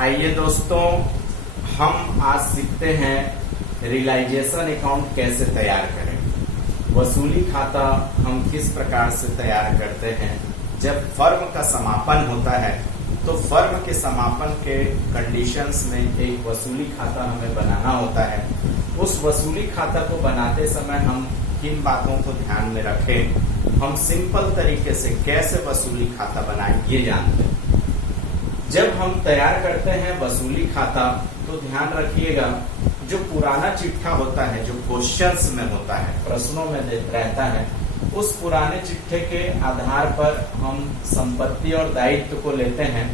आइए दोस्तों, हम आज सीखते हैं रियलाइजेशन अकाउंट कैसे तैयार करें। वसूली खाता हम किस प्रकार से तैयार करते हैं। जब फर्म का समापन होता है तो फर्म के समापन के कंडीशंस में एक वसूली खाता हमें बनाना होता है। उस वसूली खाता को बनाते समय हम किन बातों को ध्यान में रखें, हम सिंपल तरीके से कैसे वसूली खाता बनाएं ये जानते हैं। जब हम तैयार करते हैं वसूली खाता तो ध्यान रखिएगा, जो पुराना चिट्ठा होता है, जो क्वेश्चंस में होता है, प्रश्नों में रहता है, उस पुराने चिट्ठे के आधार पर हम संपत्ति और दायित्व को लेते हैं।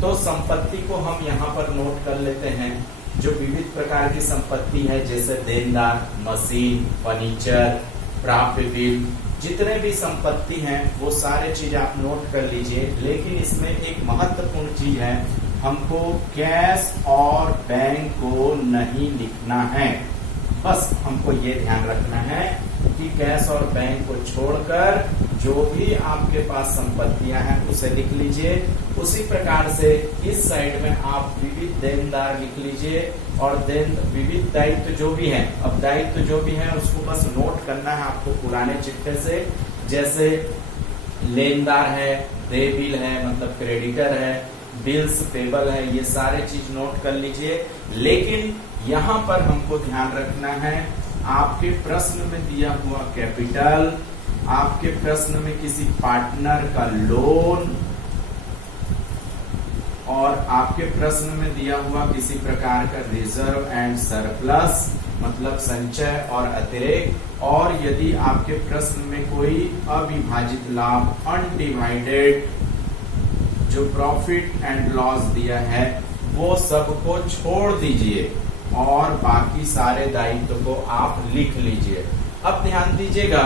तो संपत्ति को हम यहाँ पर नोट कर लेते हैं। जो विविध प्रकार की संपत्ति है जैसे देनदार, मशीन, फर्नीचर, प्राप्य बिल, जितने भी संपत्ति हैं वो सारे चीज आप नोट कर लीजिए। लेकिन इसमें एक महत्वपूर्ण चीज है, हमको कैश और बैंक को नहीं लिखना है। बस हमको ये ध्यान रखना है कि कैश और बैंक को छोड़कर जो भी आपके पास संपत्तियां हैं उसे लिख लीजिए। उसी प्रकार से इस साइड में आप विविध देनदार लिख लीजिए और विविध दायित्व जो भी है, अब दायित्व जो भी है उसको बस नोट करना है आपको पुराने चिट्ठे से। जैसे लेनदार है, दे बिल है मतलब क्रेडिटर है, बिल्स पेबल है, ये सारे चीज नोट कर लीजिए। लेकिन यहाँ पर हमको ध्यान रखना है, आपके प्रश्न में दिया हुआ कैपिटल, आपके प्रश्न में किसी पार्टनर का लोन और आपके प्रश्न में दिया हुआ किसी प्रकार का रिजर्व एंड सरप्लस मतलब संचय और अतिरिक्त, और यदि आपके प्रश्न में कोई अविभाजित लाभ अनडिवाइडेड जो प्रॉफिट एंड लॉस दिया है वो सबको छोड़ दीजिए और बाकी सारे दायित्व को आप लिख लीजिए। अब ध्यान दीजिएगा,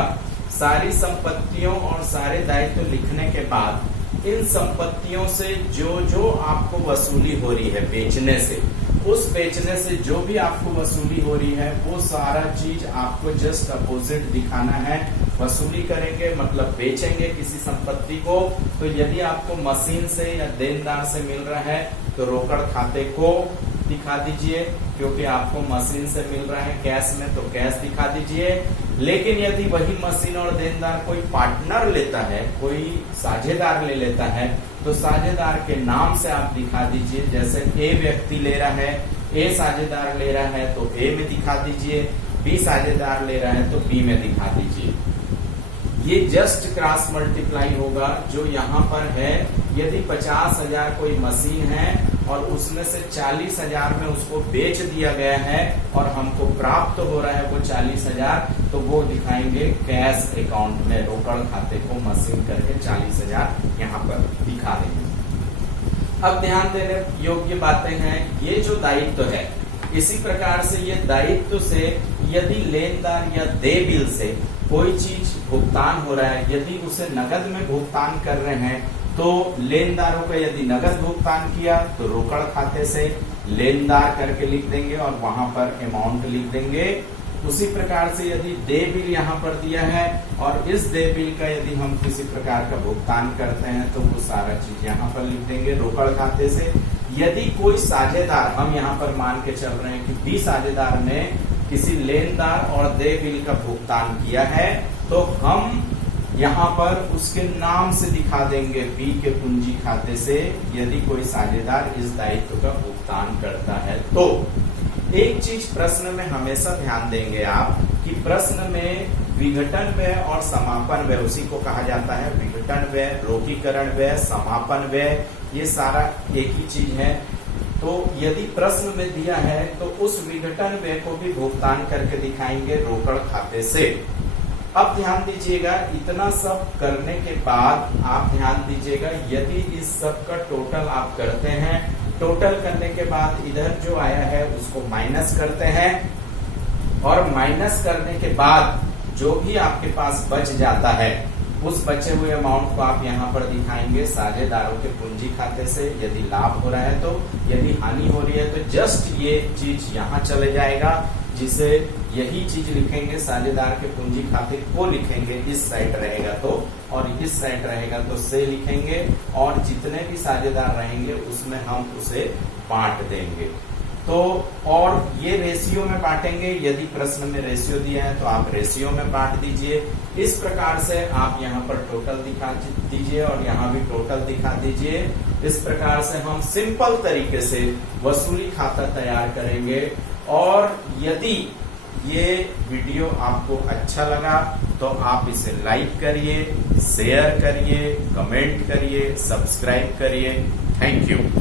सारी संपत्तियों और सारे दायित्व लिखने के बाद इन संपत्तियों से जो जो आपको वसूली हो रही है बेचने से, उस बेचने से जो भी आपको वसूली हो रही है वो सारा चीज आपको जस्ट अपोजिट दिखाना है। वसूली करेंगे मतलब बेचेंगे किसी संपत्ति को, तो यदि आपको मशीन से या देनदार से मिल रहा है तो रोकड़ खाते को दिखा दीजिए, क्योंकि आपको मशीन से मिल रहा है कैश में तो कैश दिखा दीजिए। लेकिन यदि वही मशीन और देनदार कोई पार्टनर लेता है, कोई साझेदार ले लेता है, तो साझेदार के नाम से आप दिखा दीजिए। जैसे ए व्यक्ति ले रहा है, ए साझेदार ले रहा है तो ए में दिखा दीजिए, बी साझेदार ले रहा है तो बी में दिखा दीजिए। ये जस्ट क्रॉस मल्टीप्लाई होगा जो यहाँ पर है। यदि 50,000 कोई मशीन है और उसमें से 40,000 में उसको बेच दिया गया है और हमको प्राप्त हो रहा है वो 40,000, तो वो दिखाएंगे कैश अकाउंट में, रोकड़ खाते को मशीन करके 40,000 यहाँ पर दिखा देंगे। अब ध्यान देने योग्य बातें हैं, ये जो दायित्व है इसी प्रकार से ये दायित्व से यदि लेनदार या दे बिल से कोई चीज भुगतान हो रहा है, यदि उसे नगद में भुगतान कर रहे हैं तो लेनदारों का यदि नगद भुगतान किया तो रोकड़ खाते से लेनदार करके लिख देंगे और वहां पर अमाउंट लिख देंगे। उसी प्रकार से यदि दे बिल यहाँ पर दिया है और इस दे बिल का यदि हम किसी प्रकार का भुगतान करते हैं तो वो सारा चीज यहाँ पर लिख देंगे रोकड़ खाते से। यदि कोई साझेदार, हम यहाँ पर मान के चल रहे हैं कि बी साझेदार ने किसी लेनदार और दे बिल का भुगतान किया है, तो हम यहाँ पर उसके नाम से दिखा देंगे बी के पूंजी खाते से, यदि कोई साझेदार इस दायित्व का भुगतान करता है। तो एक चीज प्रश्न में हमेशा ध्यान देंगे आप कि प्रश्न में विघटन व्यय और समापन व्यय, उसी को कहा जाता है विघटन व्यय, रोकीकरण व्यय, समापन व्यय, ये सारा एक ही चीज है। तो यदि प्रश्न में दिया है तो उस विघटन व्यय को भी भुगतान करके दिखाएंगे रोकड़ खाते से। अब ध्यान दीजिएगा, इतना सब करने के बाद आप ध्यान दीजिएगा, यदि इस सब का टोटल आप करते हैं, टोटल करने के बाद इधर जो आया है उसको माइनस करते हैं और माइनस करने के बाद जो भी आपके पास बच जाता है उस बचे हुए अमाउंट को आप यहाँ पर दिखाएंगे साझेदारों के पूंजी खाते से। यदि लाभ हो रहा है तो, यदि हानि हो रही है तो जस्ट ये चीज यहाँ चले जाएगा। जिसे यही चीज लिखेंगे, साझेदार के पूंजी खाते को लिखेंगे इस साइड रहेगा तो, और इस साइड रहेगा तो से लिखेंगे, और जितने भी साझेदार रहेंगे उसमें हम उसे बांट देंगे। तो और ये रेशियो में बांटेंगे, यदि प्रश्न में रेशियो दिया है तो आप रेशियो में बांट दीजिए। इस प्रकार से आप यहाँ पर टोटल दिखा दीजिए और यहाँ भी टोटल दिखा दीजिए। इस प्रकार से हम सिंपल तरीके से वसूली खाता तैयार करेंगे। और यदि ये वीडियो आपको अच्छा लगा तो आप इसे लाइक करिए, शेयर करिए, कमेंट करिए, सब्सक्राइब करिए। Thank you.